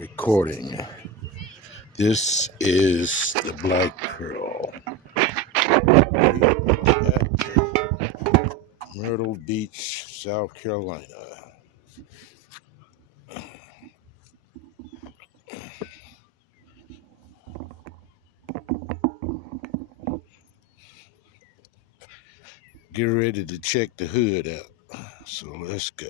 Recording. This is the Black Pearl at Myrtle Beach, South Carolina. Get ready to check the hood out. So let's go.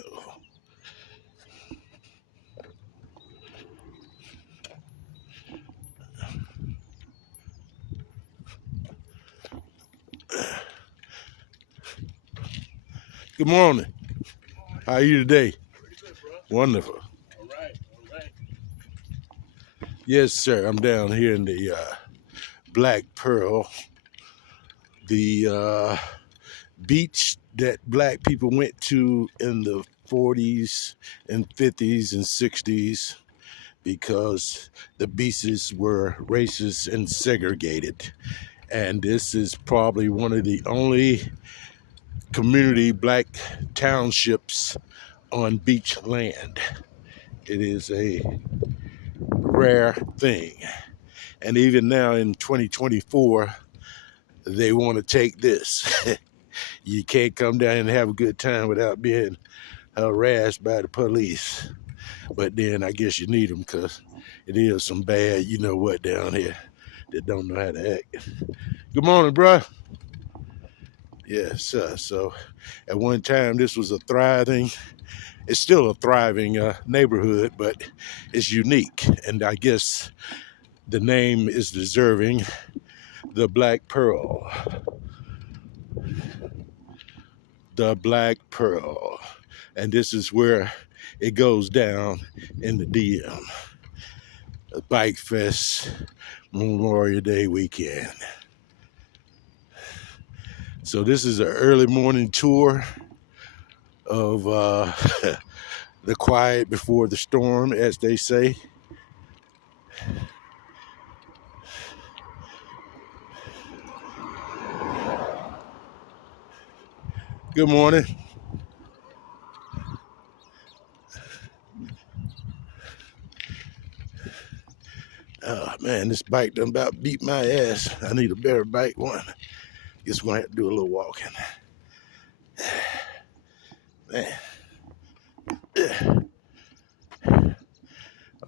Good morning. How are you today? Pretty good, bro. Wonderful. All right. Yes, sir. I'm down here in the Black Pearl, the beach that black people went to in the 40s and 50s and 60s because the beaches were racist and segregated. And this is probably one of the only community black townships on beach land. It is a rare thing. And even now in 2024, they want to take this. You can't come down and have a good time without being harassed by the police. But then I guess you need them because it is some bad, you know what, down here that don't know how to act. Good morning, bro. Yes, so at one time this was it's still a thriving neighborhood, but it's unique. And I guess the name is deserving, the Black Pearl. The Black Pearl. And this is where it goes down in the DM. The Bike Fest Memorial Day weekend. So this is an early morning tour of the quiet before the storm, as they say. Good morning. Oh man, this bike done about beat my ass. I need a better bike one. Guess we're gonna have to do a little walking. Man. Oh,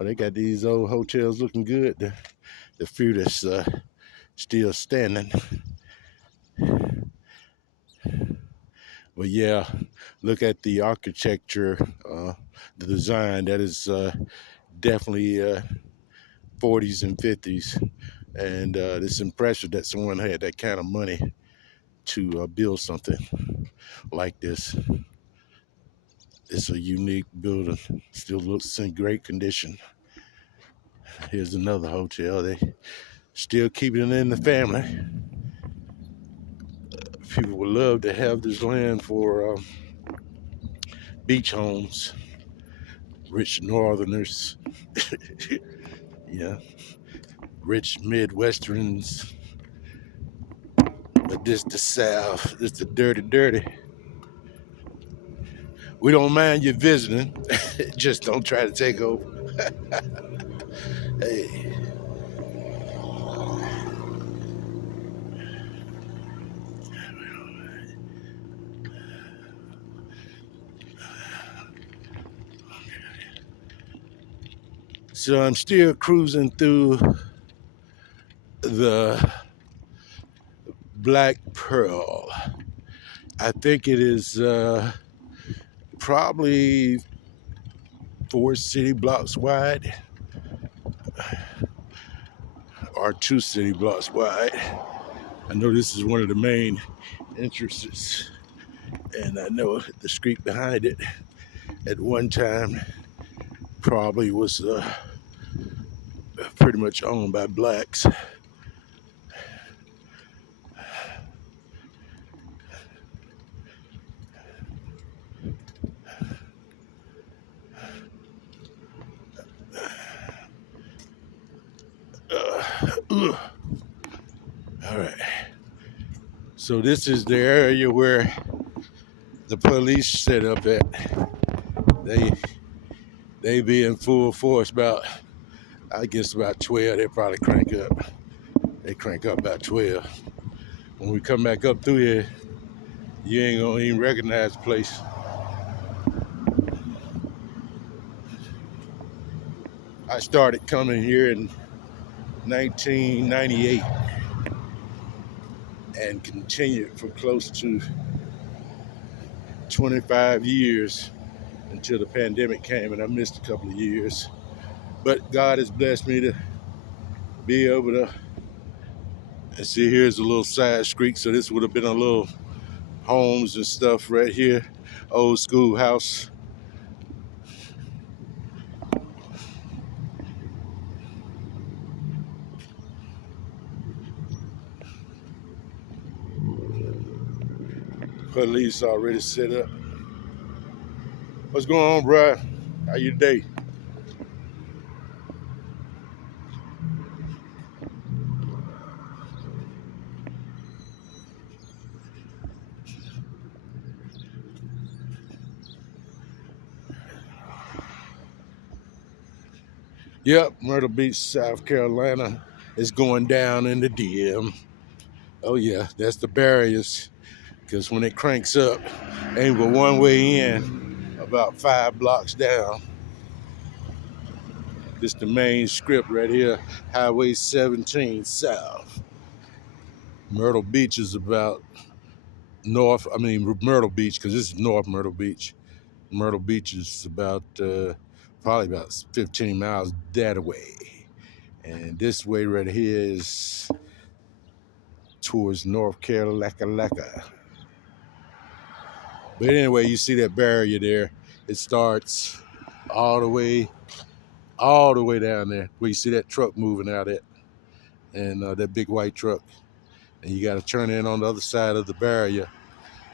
they got these old hotels looking good. The few that's still standing. But yeah, look at the architecture, the design. That is definitely 40s and 50s. And it's impressive that someone had that kind of money to build something like this. It's a unique building, still looks in great condition. Here's another hotel. They still keeping it in the family. People would love to have this land for beach homes. Rich Northerners, yeah, rich Midwesterns. But this the South, this the dirty. We don't mind you visiting, just don't try to take over. Hey. So I'm still cruising through the Black Pearl. I think it is probably 4 city blocks wide or 2 city blocks wide. I know this is one of the main entrances, and I know the street behind it at one time probably was pretty much owned by blacks. All right. So this is the area where the police set up at. They be in full force about I guess about 12, they probably crank up. They crank up about 12. When we come back up through here, you ain't gonna even recognize the place. I started coming here in 1998 and continued for close to 25 years until the pandemic came, and I missed a couple of years. But God has blessed me to be able to, and see, here's a little side street, so this would have been a little homes and stuff right here, old school house. Police already set up. What's going on, bruh? How you today? Yep, Myrtle Beach, South Carolina is going down in the DM. Oh yeah, that's the barriers. Because when it cranks up, ain't but one way in, about 5 blocks down. This the main strip right here, Highway 17 South. Myrtle Beach is about Myrtle Beach, because this is North Myrtle Beach. Myrtle Beach is about, probably about 15 miles that way. And this way right here is towards North Carolina. But anyway, you see that barrier there. It starts all the way down there where you see that truck moving out at, and that big white truck. And you got to turn in on the other side of the barrier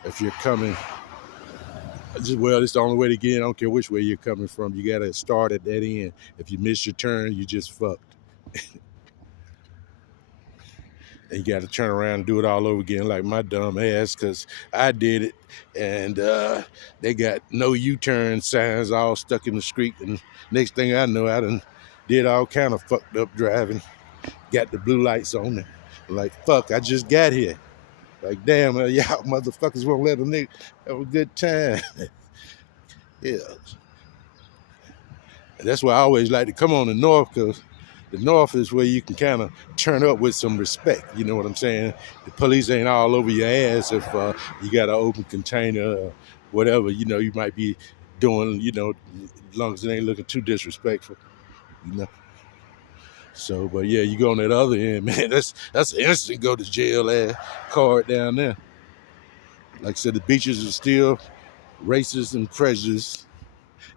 if you're coming. Well, it's the only way to get in. I don't care which way you're coming from. You got to start at that end. If you miss your turn, you just fucked. And you got to turn around and do it all over again like my dumb ass, because I did it, and they got no U-turn signs all stuck in the street, and next thing I know, I done did all kind of fucked up driving. Got the blue lights on me. Like, fuck, I just got here. Like, damn, y'all motherfuckers won't let a nigga have a good time. Yeah. And that's why I always like to come on the north, because the north is where you can kind of turn up with some respect. You know what I'm saying? The police ain't all over your ass if you got an open container or whatever, you might be doing, as long as it ain't looking too disrespectful, you know. So, but yeah, you go on that other end, man, that's an instant go to jail ass card down there. Like I said, the beaches are still racist and prejudiced.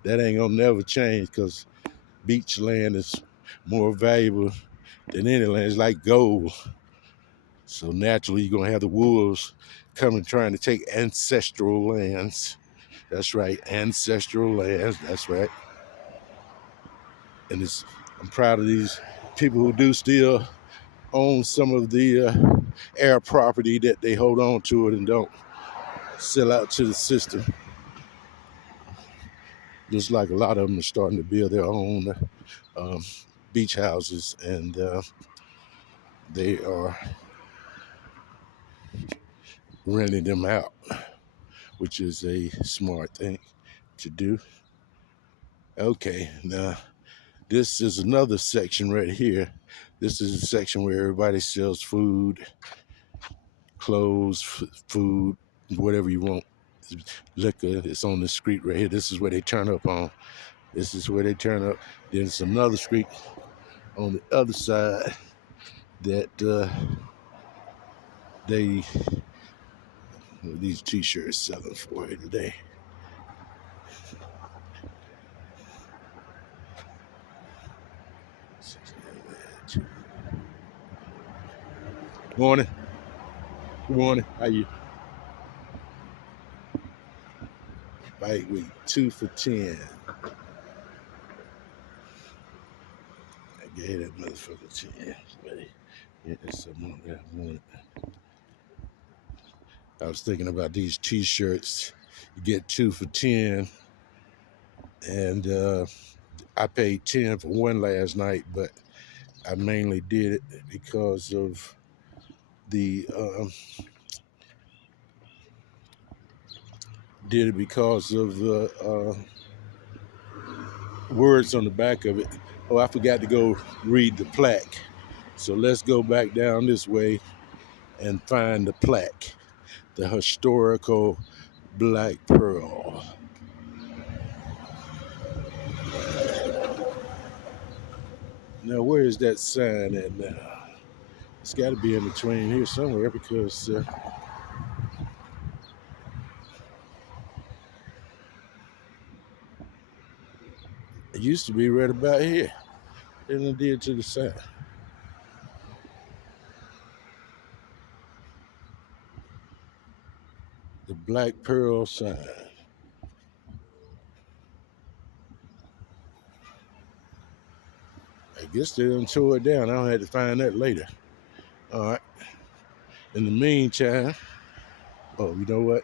That ain't gonna never change, because beach land is more valuable than any land. It's like gold. So naturally, you're gonna have the wolves coming trying to take ancestral lands. That's right, ancestral lands. That's right. And I'm proud of these people who do still own some of the air property, that they hold on to it and don't sell out to the system. Just like a lot of them are starting to build their own beach houses, and they are renting them out, which is a smart thing to do. Okay, now this is another section right here. This is a section where everybody sells food, clothes, food, whatever you want. Liquor. It's on the street right here. This is where they turn up on. This is where they turn up. There's another street on the other side that these t-shirts selling for here today. Morning. Good morning. How you? Bike week 2 for $10. I gave that motherfucker 10. Yeah, there's something on there. I was thinking about these t-shirts. You get 2 for $10, and I paid 10 for one last night, but I mainly did it because of the words on the back of it. Oh, I forgot to go read the plaque. So let's go back down this way and find the plaque, the historical Black Pearl. Now, where is that sign at now? It's got to be in between here somewhere because it used to be right about here. Then it did to the side. The Black Pearl sign. I guess they done tore it down. I'll have to find that later. All right. In the meantime, oh, you know what?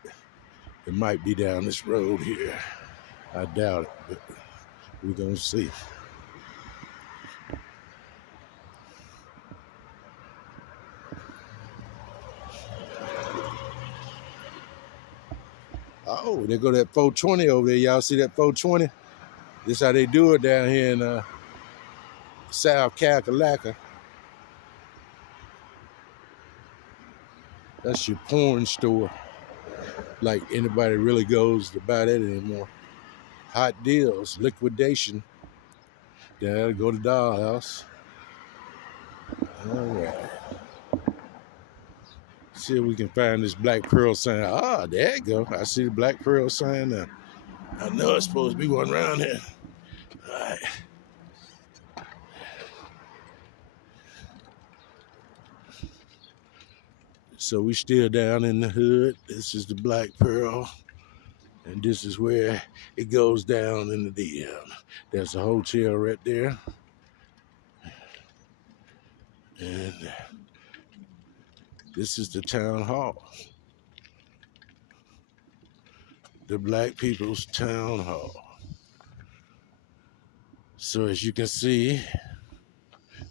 It might be down this road here. I doubt it, but we're going to see. Oh, there go that 420 over there. Y'all see that 420? This how they do it down here in South Kakalaka. That's your porn store. Like anybody really goes to buy that anymore. Hot deals, liquidation. Then go to Dollhouse. All right. See if we can find this Black Pearl sign. Ah, there you go. I see the Black Pearl sign now. I know it's supposed to be one around here. All right. So we still down in the hood. This is the Black Pearl. And this is where it goes down in the DM. There's a hotel right there. And this is the town hall. The Black People's Town Hall. So as you can see,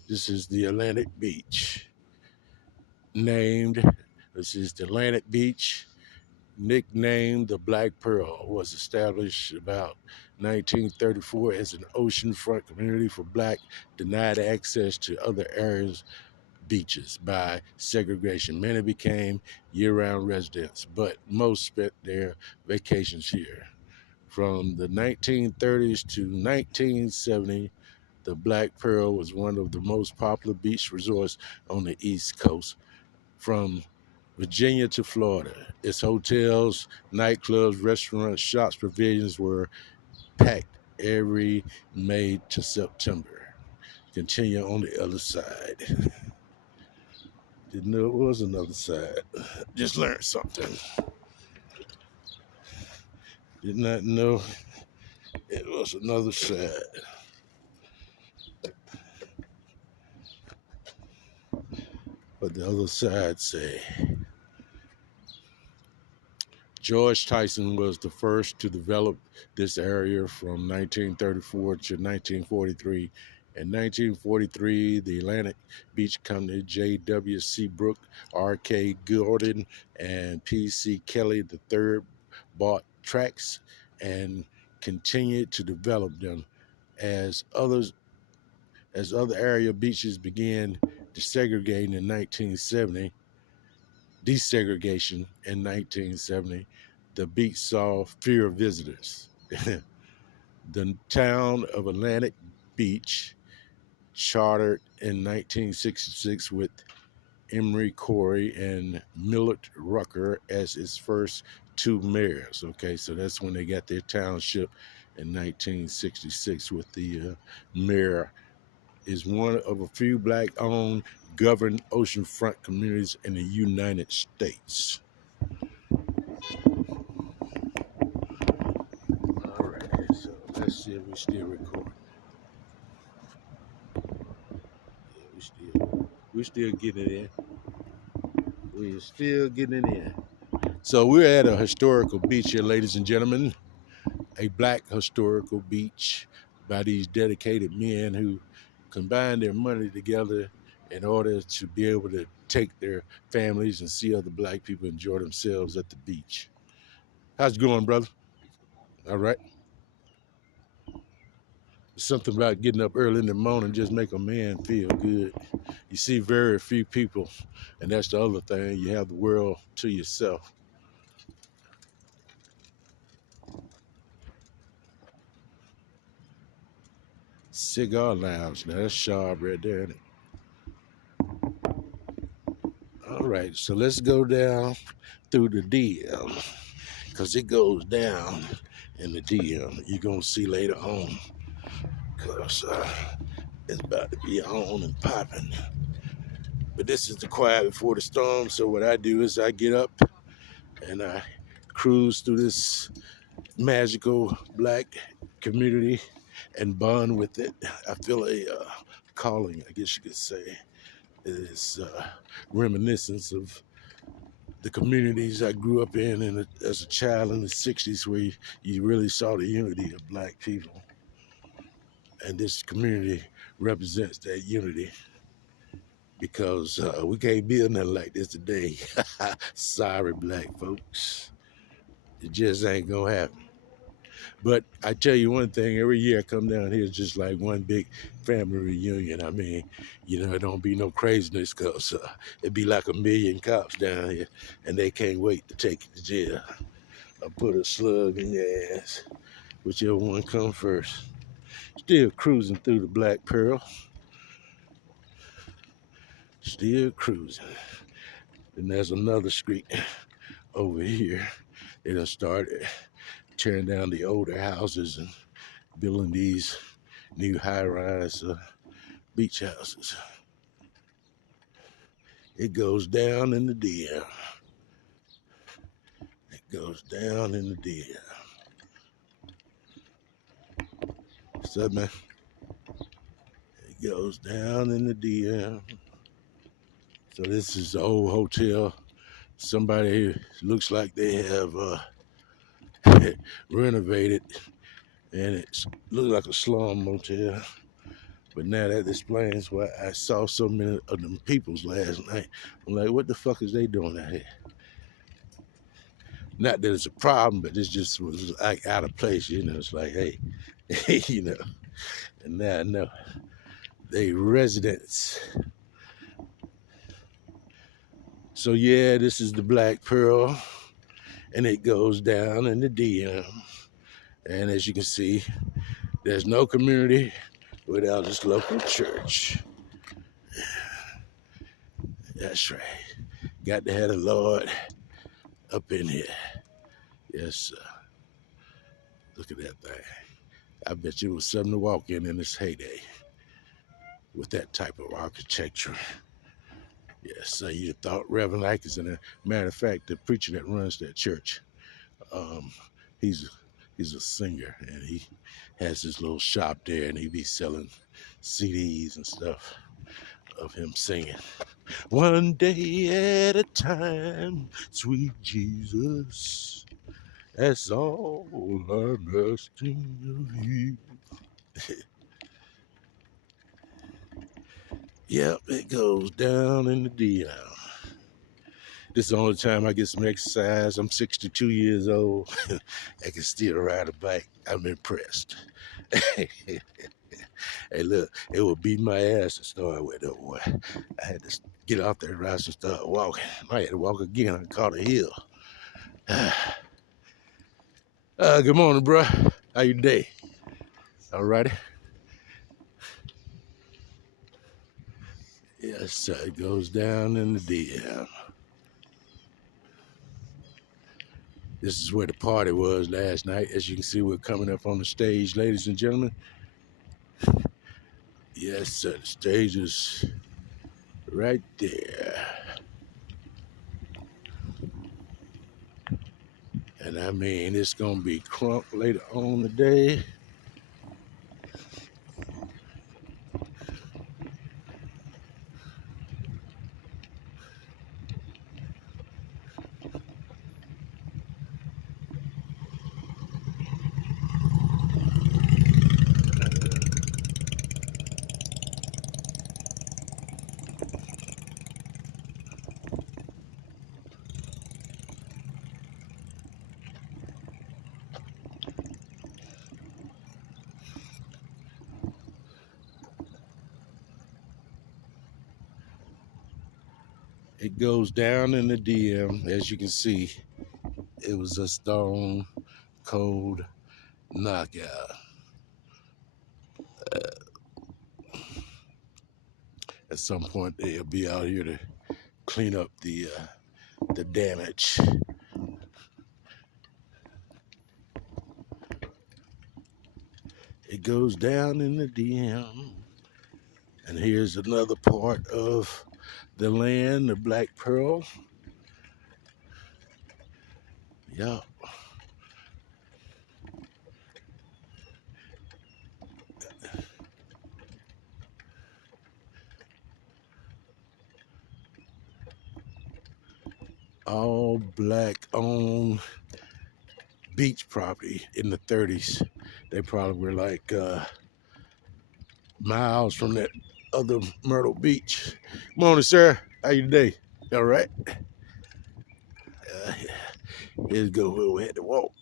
this is the Atlantic Beach. This is the Atlantic Beach, nicknamed the Black Pearl, was established about 1934 as an oceanfront community for Black denied access to other areas, beaches by segregation. Many became year-round residents, but most spent their vacations here. From the 1930s to 1970, the Black Pearl was one of the most popular beach resorts on the East Coast. From Virginia to Florida, its hotels, nightclubs, restaurants, shops, provisions were packed every May to September. Continue on the other side. Didn't know it was another side. Just learned something. Did not know it was another side. But the other side say, George Tyson was the first to develop this area from 1934 to 1943. In 1943, the Atlantic Beach Company, J.W. Seabrook, R.K. Gordon, and P.C. Kelly III bought tracts and continued to develop them as other area beaches began desegregating in 1970. Desegregation in 1970, the beach saw fewer visitors. The town of Atlantic Beach, chartered in 1966 with Emery Corey and Millard Rucker as its first two mayors. Okay, so that's when they got their township in 1966 with the mayor. Is one of a few Black-owned governed oceanfront communities in the United States. All right, so let's see if we still record. Yeah, we're still getting it in. We're still getting it in. So we're at a historical beach here, ladies and gentlemen. A Black historical beach, by these dedicated men who combine their money together in order to be able to take their families and see other black people enjoy themselves at the beach. How's it going, brother? All right. Something about getting up early in the morning just make a man feel good. You see very few people, and that's the other thing. You have the world to yourself. Cigar lounge. Now that's sharp right there. Isn't it? All right, so let's go down through the DM because it goes down in the DM. You're gonna see later on because it's about to be on and popping. But this is the quiet before the storm. So what I do is I get up and I cruise through this magical black community and bond with it. I feel a calling, I guess you could say. It's reminiscence of the communities I grew up in and as a child in the 60s where you really saw the unity of black people. And this community represents that unity because we can't build nothing like this today. Sorry, black folks. It just ain't gonna happen. But I tell you one thing, every year I come down here, it's just like one big family reunion. I mean, it don't be no craziness because it be like a million cops down here and they can't wait to take you to jail or put a slug in your ass, whichever one come first. Still cruising through the Black Pearl. Still cruising. And there's another street over here. They done started tearing down the older houses and building these new high-rise beach houses. It goes down in the DM. It goes down in the DM. What's up, man? It goes down in the DM. So this is the old hotel. Somebody here looks like they have renovated, and it looks like a slum motel. But now that explains why I saw so many of them peoples last night. I'm like, what the fuck is they doing out here? Not that it's a problem, but it just was like out of place, It's like, hey, And now I know they residents. So yeah, this is the Black Pearl, and it goes down in the DM. And as you can see, there's no community without this local church. That's right. Got to have the Lord up in here. Yes, sir. Look at that thing. I bet you it was something to walk in its heyday with that type of architecture. Yes, sir. You'd have thought Reverend Ike in a matter of fact, the preacher that runs that church, he's a singer, and he has his little shop there, and he be selling CDs and stuff of him singing. One day at a time, sweet Jesus, that's all I'm asking of you. Yep, it goes down in the DM. This is the only time I get some exercise. I'm 62 years old. I can still ride a bike. I'm impressed. Hey, look, it would beat my ass to start with, though, boy. I had to get off that ride and start walking. I had to walk again. I caught a hill. Good morning, bro. How you day? All righty. Yes, it goes down in the DM. This is where the party was last night. As you can see, we're coming up on the stage, ladies and gentlemen. Yes, sir, the stage is right there. And I mean, it's gonna be crunk later on today. It goes down in the DM. As you can see, it was a stone cold knockout. At some point, they'll be out here to clean up the damage. It goes down in the DM. And here's another part of the land, the Black Pearl. Yeah. All black owned beach property in the 30s. They probably were like miles from that other Myrtle Beach. Morning, sir. How you today? All right. Let's go where we had to walk.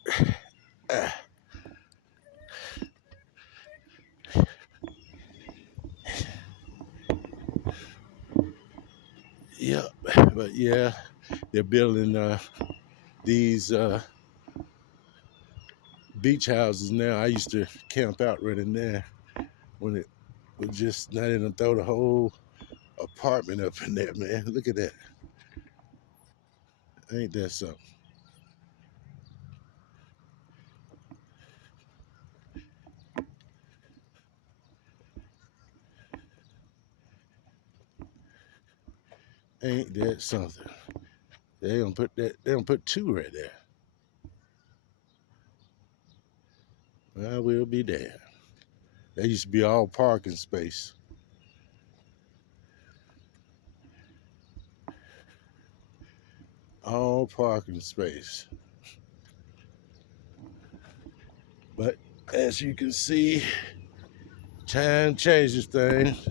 Yeah, but yeah, they're building these beach houses now. I used to camp out right in there when it was just not even throw the whole apartment up in there, man. Look at that. Ain't that something? Ain't that something? They don't put that. They don't put two right there. I will be there. That used to be all parking space. All parking space. But as you can see, time changes things.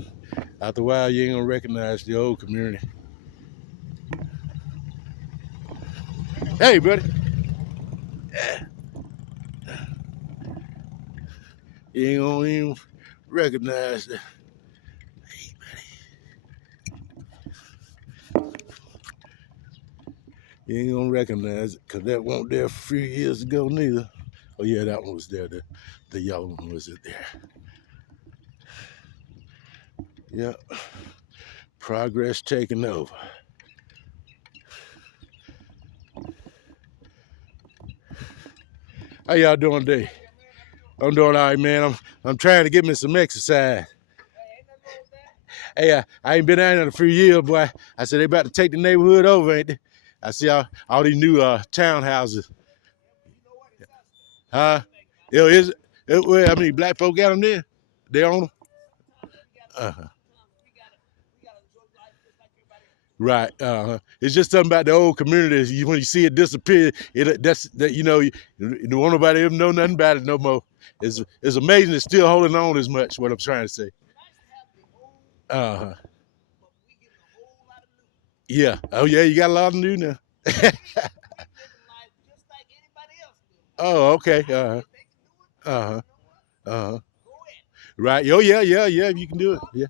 After a while, you ain't gonna recognize the old community. Hey, buddy. You ain't gonna even recognize the. Hey, buddy. You ain't gonna recognize it, cause that wasn't there a few years ago neither. Oh yeah, that one was there. The yellow one was it there. Yep. Progress taking over. How y'all doing today? I'm doing all right, man. I'm trying to get me some exercise. Hey, I ain't been out in a few years, boy. I said they about to take the neighborhood over, ain't they? I see all these new townhouses. Huh? Yo, is it? Well, I mean, black folk got them there. They own them. Uh-huh. Right. It's just something about the old community. When you see it disappear, that's that you know. You don't want nobody ever know nothing about it no more. It's amazing it's still holding on as much. What I'm trying to say. Uh huh. Yeah. Oh yeah. You got a lot of new now. Oh okay. Uh huh. Uh huh. Right. Oh yeah. Yeah. Yeah. You can do it. Yeah.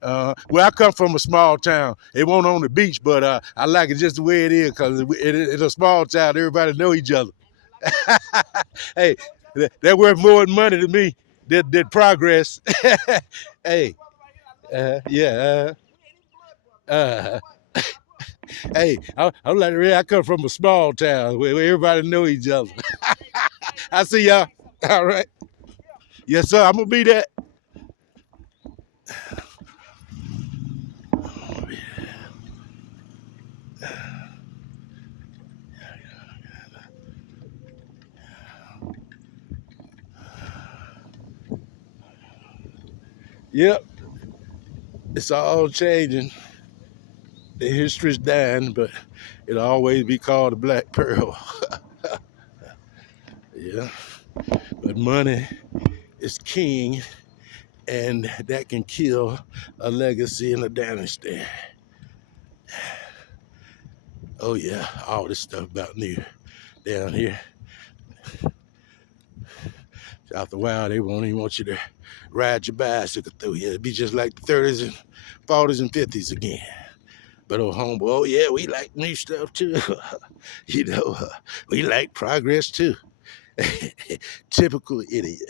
Well, I come from a small town. It won't on the beach, but I like it just the way it is because it's a small town. Everybody know each other. Hey, that worth more than money to me. That progress. Hey, yeah. Uh, hey, I'm like, I come from a small town where everybody know each other. I see y'all. All right. Yes, sir. I'm gonna be that. Yep. It's all changing. The history's dying, but it'll always be called the Black Pearl. Yeah. But money is king, and that can kill a legacy and a dynasty. Oh yeah, all this stuff about new down here. After a while, they won't even want you to ride your bicycle through here. It'll be just like the 30s and 40s and 50s again. But old homeboy, oh yeah, we like new stuff too. You know, we like progress too. Typical idiot.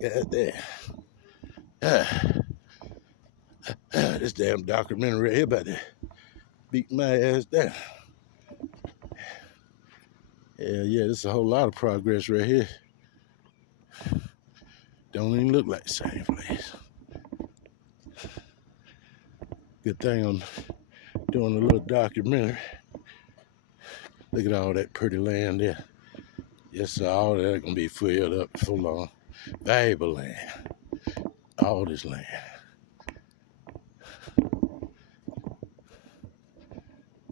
God damn. This damn documentary right here about to beat my ass down. Yeah, this is a whole lot of progress right here. Don't even look like the same place. Good thing I'm doing a little documentary. Look at all that pretty land there. Yes, sir, all that gonna be filled up for long. Valuable land. All this land.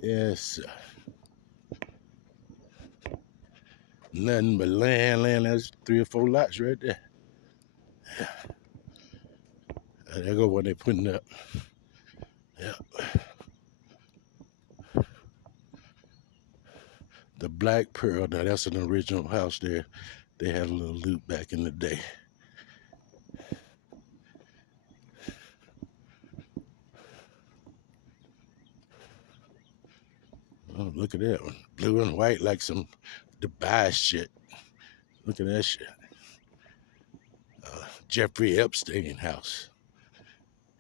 Yes, sir. Nothing but land. That's 3 or 4 lots right there. There go what they putting up. Yeah. The Black Pearl, now that's an original house there. They had a little loot back in the day. Oh, look at that one. Blue and white like some Dubai shit. Look at that shit. Jeffrey Epstein house.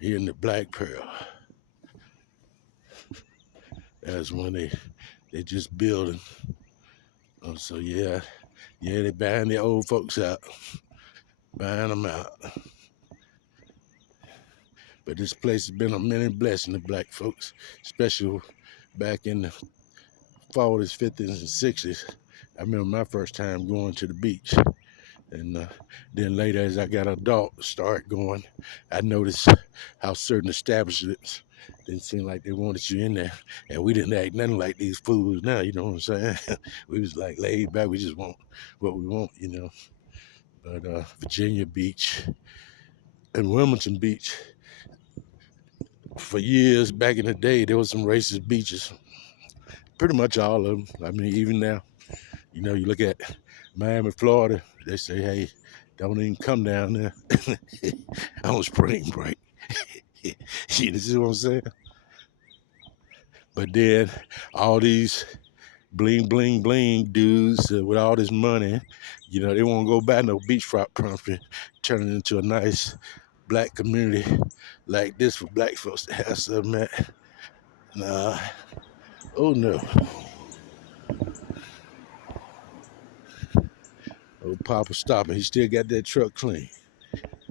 Here in the Black Pearl. That's when they just building. Oh, so yeah, they buying the old folks out. Buying them out. But this place has been a many blessing to black folks, especially back in the 40s, 50s, and 60s. I remember my first time going to the beach. And then later, as I got an adult, start going, I noticed how certain establishments didn't seem like they wanted you in there. And we didn't act nothing like these fools now, you know what I'm saying? We was like laid back, we just want what we want, you know. But Virginia Beach and Wilmington Beach, for years back in the day, there was some racist beaches. Pretty much all of them. I mean, even now, you know, you look at Miami, Florida, they say, hey, don't even come down there on spring break. You see what I'm saying? But then all these bling dudes with all this money, you know, they won't go buy no beachfront property, turn it into a nice black community like this for black folks to have something at. Nah. Oh no. Old Papa stopping. He still got that truck clean.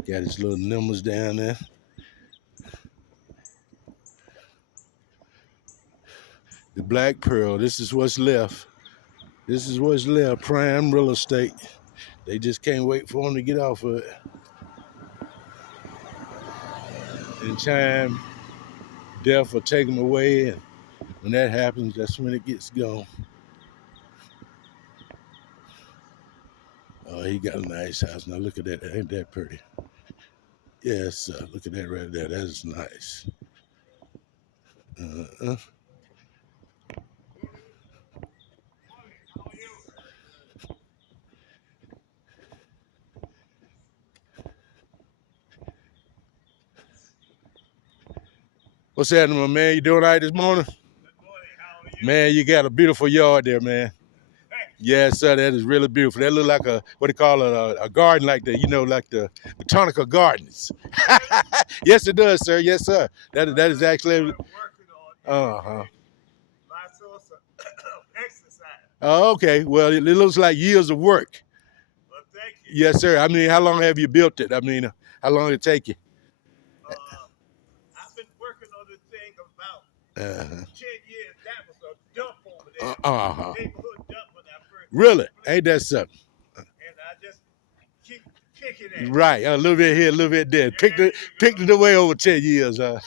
Got his little numbers down there. The Black Pearl, this is what's left. This is what's left, prime real estate. They just can't wait for them to get off of it. In time, death will take them away, and when that happens, that's when it gets gone. Oh, he got a nice house. Now look at that. Ain't that pretty? Yes, look at that right there. That is nice. What's happening, my man? You doing all right this morning? Good morning. How are you? Man, you got a beautiful yard there, man. Yes, sir, that is really beautiful. That look like a, what do you call it, a garden like the, you know, like the botanical gardens. Yes, it does, sir. Yes, sir. That is actually. Working on Uh-huh. my source of exercise. Oh, okay. Well, it looks like years of work. Well, thank you. Yes, sir. I mean, how long have you built it? I mean, how long did it take you? I've been working on this thing about 10 years. That was a dump over there. Neighborhood dump when I first. Really? Ain't that something? And I just keep kicking at it. Right. A little bit here, a little bit there. Picked it away over 10 years. Yeah.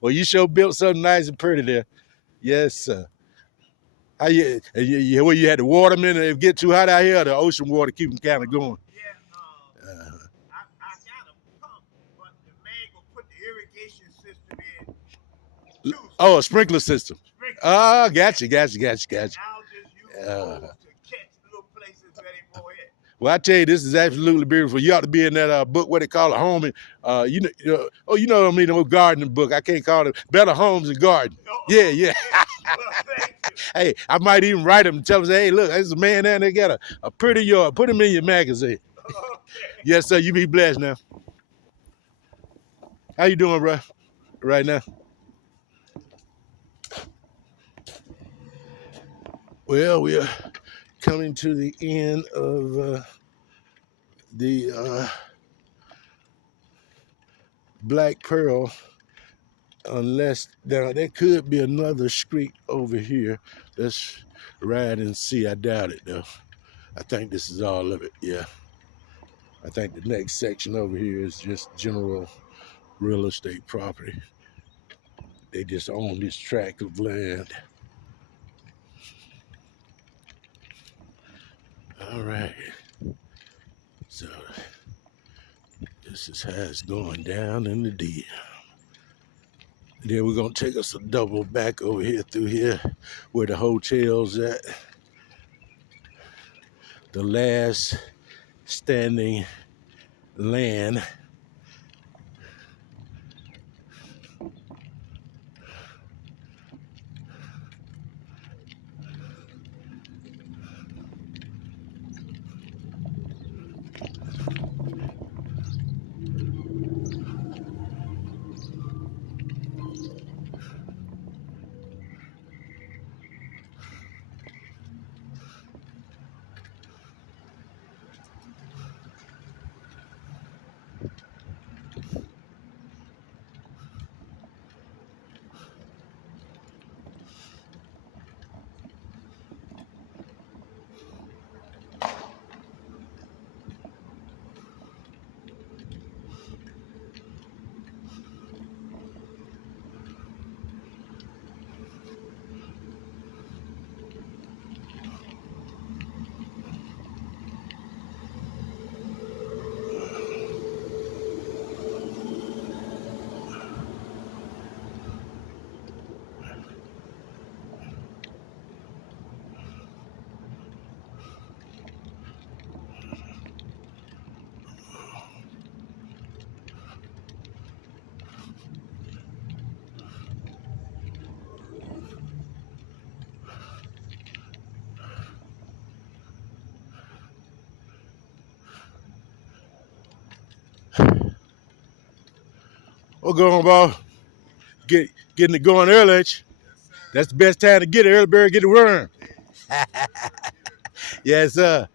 Well, you sure built something nice and pretty there. Yes, sir. How you where you had the water in, if it get too hot out here, the ocean water keep them kind of going. Yeah. I got a pump, but the man will put the irrigation system in. Oh, a sprinkler system. Oh, gotcha. Now just use those to catch little places where they more hit. Well, I tell you, this is absolutely beautiful. You ought to be in that book, what they call a home. You know what I mean, the gardening book. I can't call it Better Homes and Garden. Yeah, yeah. Well, thank you. Hey, I might even write them and tell them, hey, look, there's a man there, they got a pretty yard. Put him in your magazine. Okay. Yes, sir. You be blessed now. How you doing, bro? Right now? Well, we are coming to the end of the Black Pearl. Unless now there could be another street over here. Let's ride and see. I doubt it though. I think this is all of it. Yeah. I think the next section over here is just general real estate property. They just own this tract of land. All right. So this is how it's going down in the DM. Then we're gonna take us a double back over here through here where the hotel's at. The last standing land. What's going on, bro? Getting it going early. That's the best time to get it. Early bird get the worm. Yes, sir.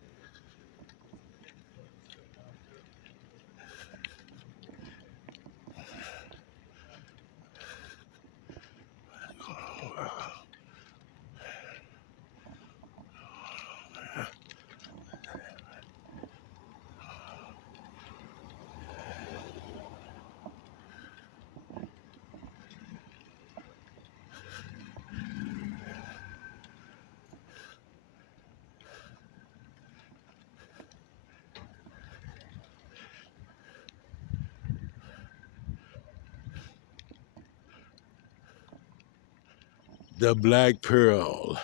The Black Pearl.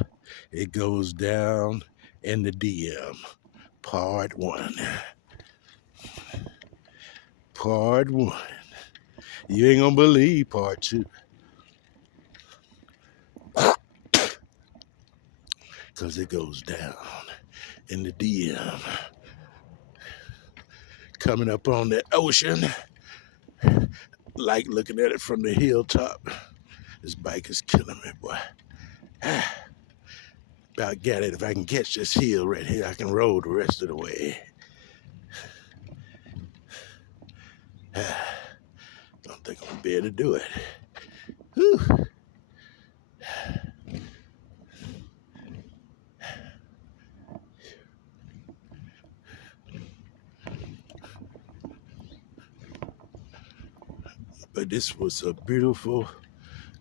It goes down in the DM. Part 1. Part 1. You ain't gonna believe part 2. Because it goes down in the DM. Coming up on the ocean. Like looking at it from the hilltop. This bike is killing me, boy. About got it. If I can catch this hill right here, I can roll the rest of the way. Don't think I'm gonna be able to do it. Whew. But this was a beautiful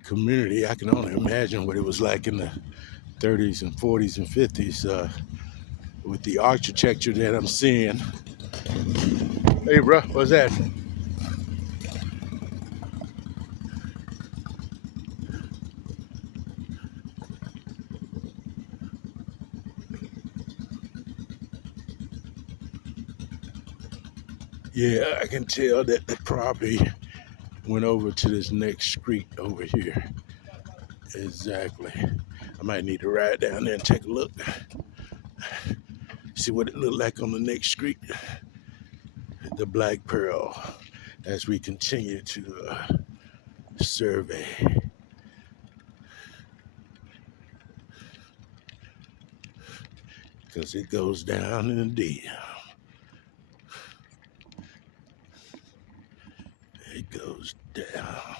community. I can only imagine what it was like in the 30s and 40s and 50s with the architecture that I'm seeing. Hey, bro, what's that? Yeah, I can tell that the property went over to this next street over here. Exactly. I might need to ride down there and take a look, see what it looked like on the next street. The Black Pearl, as we continue to survey. Because it goes down in the deep. It goes down.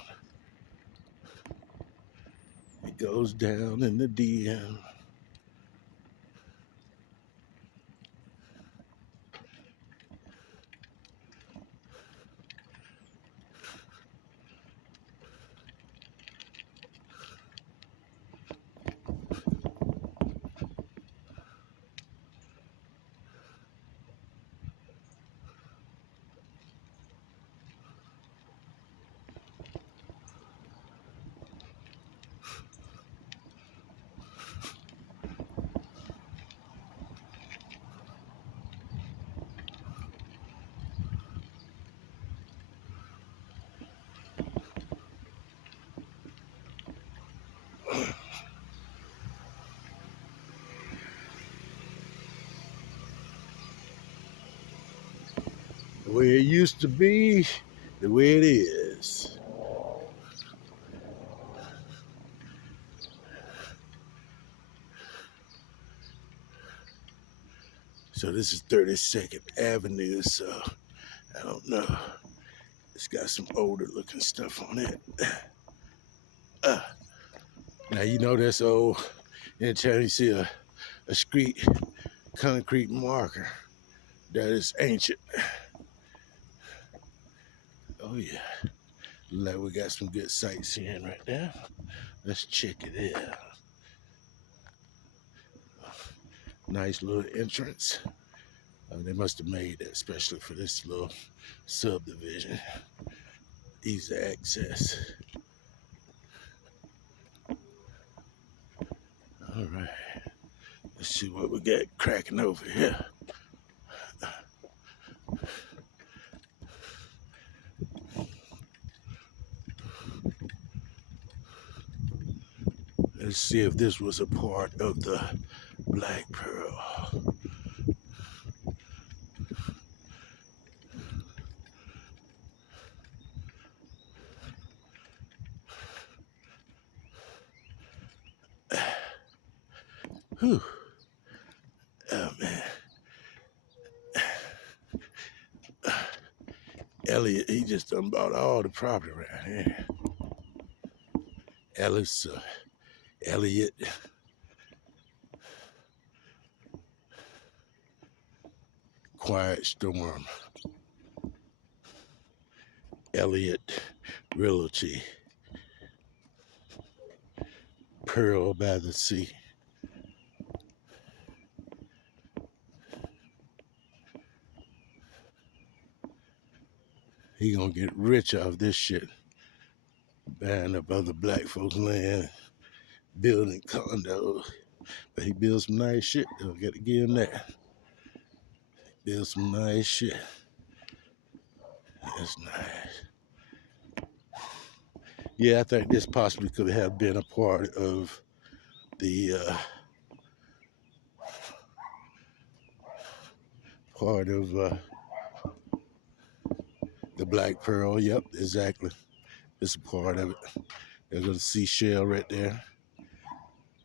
It goes down in the DM. The way it used to be, the way it is. So this is 32nd Avenue, so I don't know. It's got some older looking stuff on it. Now you know that's old. Anytime you see a street concrete marker, that is ancient. Oh yeah. Like we got some good sightseeing right there. Let's check it out. Nice little entrance. They must have made that especially for this little subdivision. Easy access. All right. Let's see what we got cracking over here. Let's see if this was a part of the Black Pearl. Whew. Oh man. Elliot, he just done bought all the property around here. Elliot. Quiet Storm. Elliot Realty. Pearl by the Sea. He gonna get rich off this shit. Buying up other black folks' land, building condos. But he builds some nice shit though. Got to give him that. Build some nice shit. That's nice. Yeah, I think this possibly could have been a part of the the Black Pearl. Yep, exactly. It's a part of it. There's a seashell right there.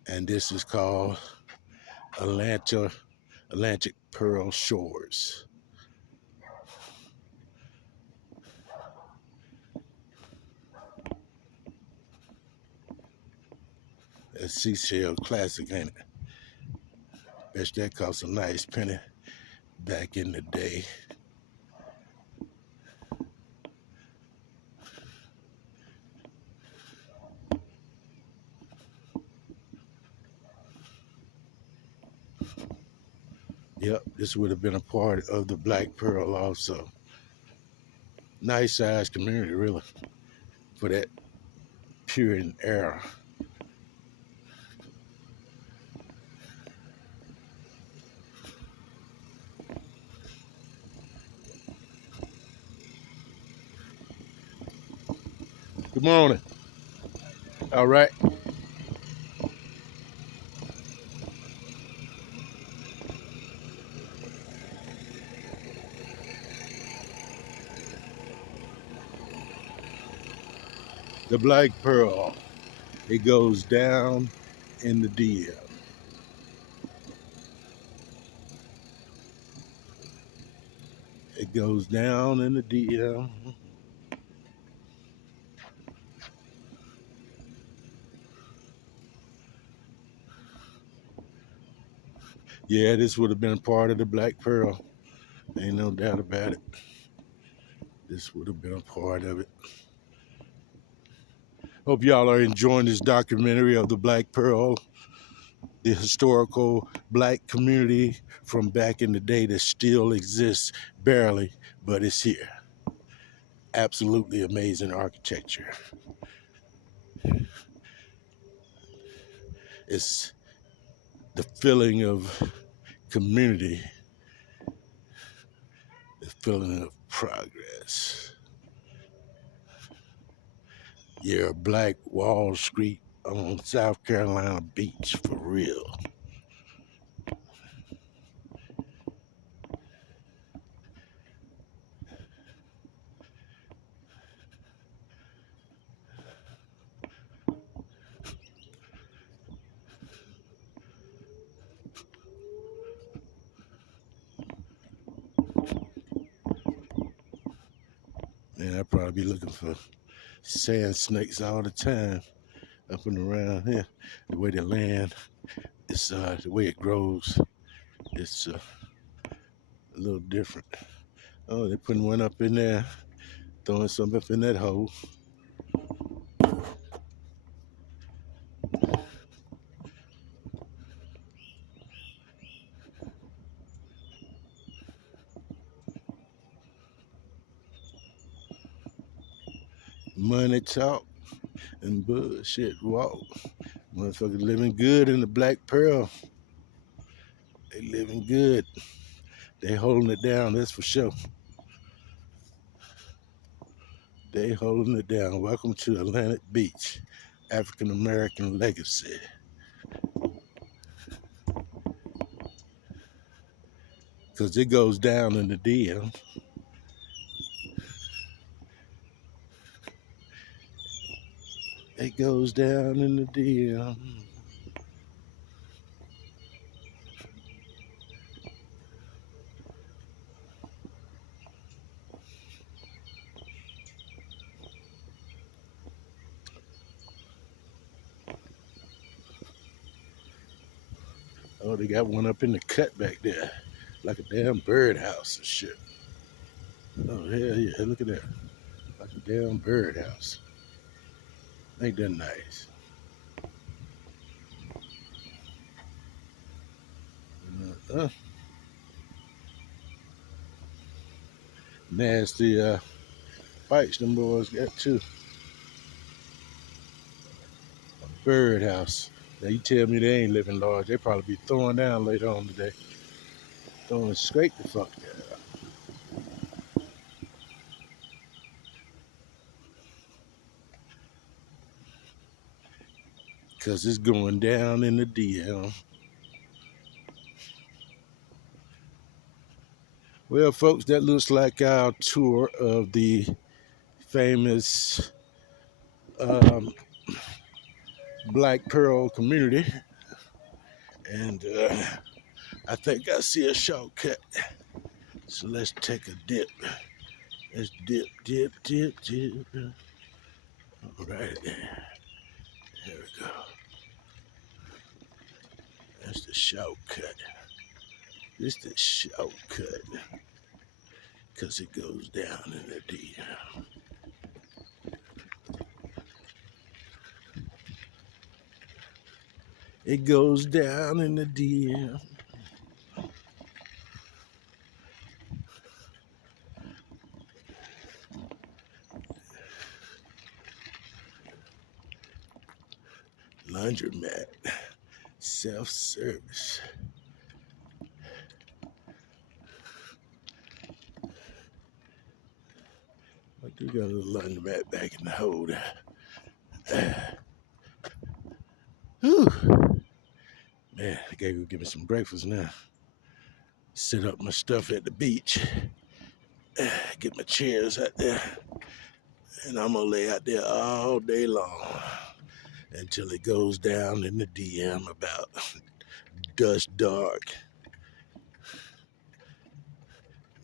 And this is called Atlantic Pearl Shores. A seashell classic, ain't it? Bet that cost a nice penny back in the day. Yep, this would have been a part of the Black Pearl also. Nice sized community, really, for that Puritan era. Good morning. All right. The Black Pearl. It goes down in the DM. It goes down in the DM. Yeah, this would have been part of the Black Pearl. Ain't no doubt about it. This would have been a part of it. Hope y'all are enjoying this documentary of the Black Pearl, the historical black community from back in the day that still exists, barely, but it's here. Absolutely amazing architecture. It's the feeling of community, the feeling of progress. Yeah, Black Wall Street on South Carolina Beach, for real. Man, I'd probably be looking for sand snakes all the time up and around here. The way they land, it's the way it grows, it's a little different. Oh, they're putting one up in there, throwing something up in that hole. Money talk and bullshit walk. Motherfuckers living good in the Black Pearl. They living good. They holding it down, that's for sure. They holding it down. Welcome to Atlantic Beach, African American legacy. Because it goes down in the DM. It goes down in the DM. Oh, they got one up in the cut back there, like a damn birdhouse and shit. Oh, hell yeah, look at that. Like a damn birdhouse. Ain't that nice? Uh, nasty bites them boys got too. A birdhouse. Now you tell me they ain't living large. They probably be throwing down later on today. Throwing straight the fuck down. Cause it's going down in the DM. Well, folks, that looks like our tour of the famous um, Black Pearl community. And I think I see a shortcut. So let's take a dip. Let's dip, dip, dip, dip. All right there. There we go. That's the shortcut. This the shortcut. Because it goes down in the DM. It goes down in the DM. Laundromat. Self-service. What do We got a little laundromat back in the hold. Whew. Man, I gotta go get me some breakfast now. Set up my stuff at the beach. Get my chairs out there. And I'm gonna lay out there all day long until it goes down in the DM about dusk dark.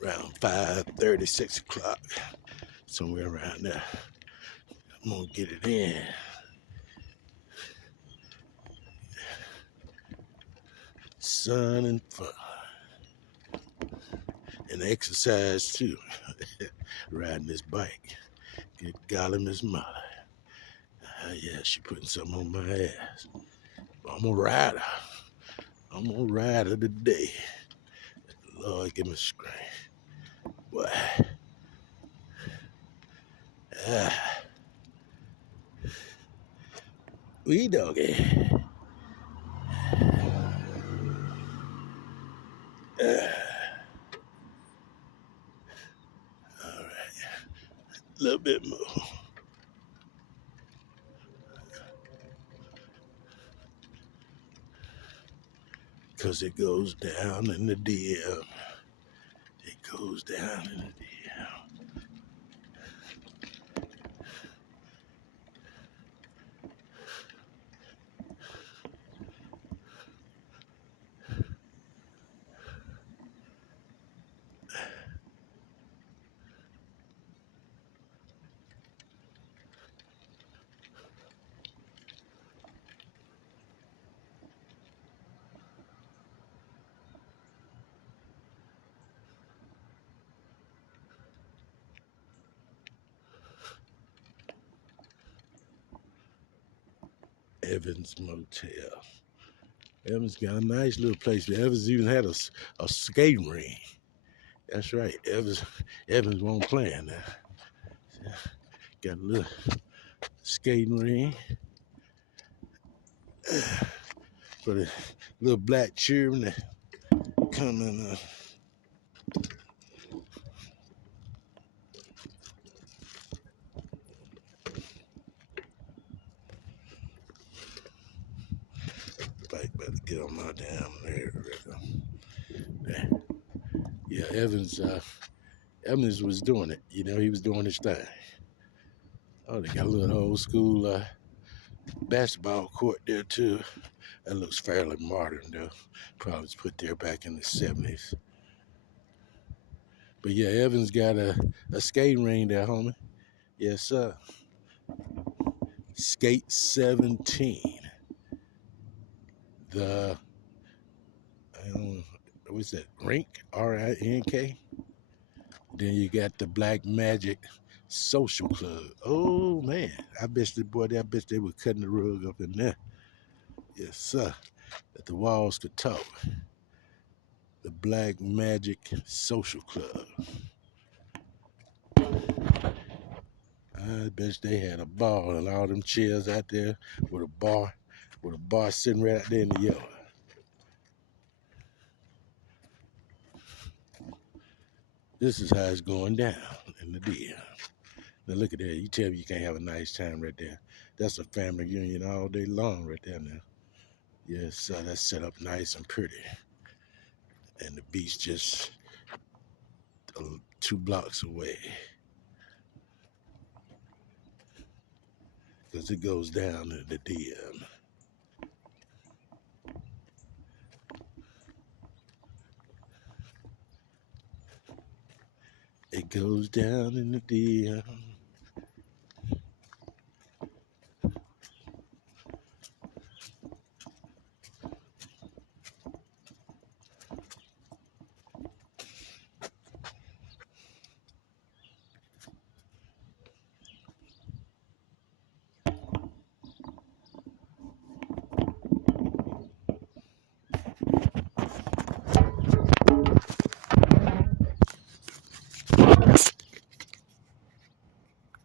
Around 5:30, 6 o'clock. Somewhere around there. I'm gonna get it in. Sun and fun. And exercise too. Riding this bike. Good golly, Miss Molly. Yeah, she putting something on my ass. I'm a rider. I'm a rider today. Lord, give me strength. Boy. Wee doggy. All right. A little bit more. Because it goes down in the DM. It goes down in the DM. Evans Motel. Evans got a nice little place. Evans even had a skating ring. That's right. Evans won't play now. Got a little skating ring for the little black children that come and bike better get on my damn nerve. Yeah, Evans was doing it. You know, he was doing his thing. Oh, they got a little old school basketball court there too. That looks fairly modern though. Probably was put there back in the 70s. But yeah, Evans got a skating ring there, homie. Yes, sir. Skate 17. The, what's that? Rink? RINK? Then you got the Black Magic Social Club. Oh, man. I bet they were cutting the rug up in there. Yes, sir. That the walls could talk. The Black Magic Social Club. I bet they had a ball and all them chairs out there with a bar sitting right out there in the yard. This is how it's going down in the DM. Now look at that. You tell me you can't have a nice time right there. That's a family reunion all day long right there now. Yes, that's set up nice and pretty. And the beach just 2 blocks away. Because it goes down in the DM. It goes down in the DM.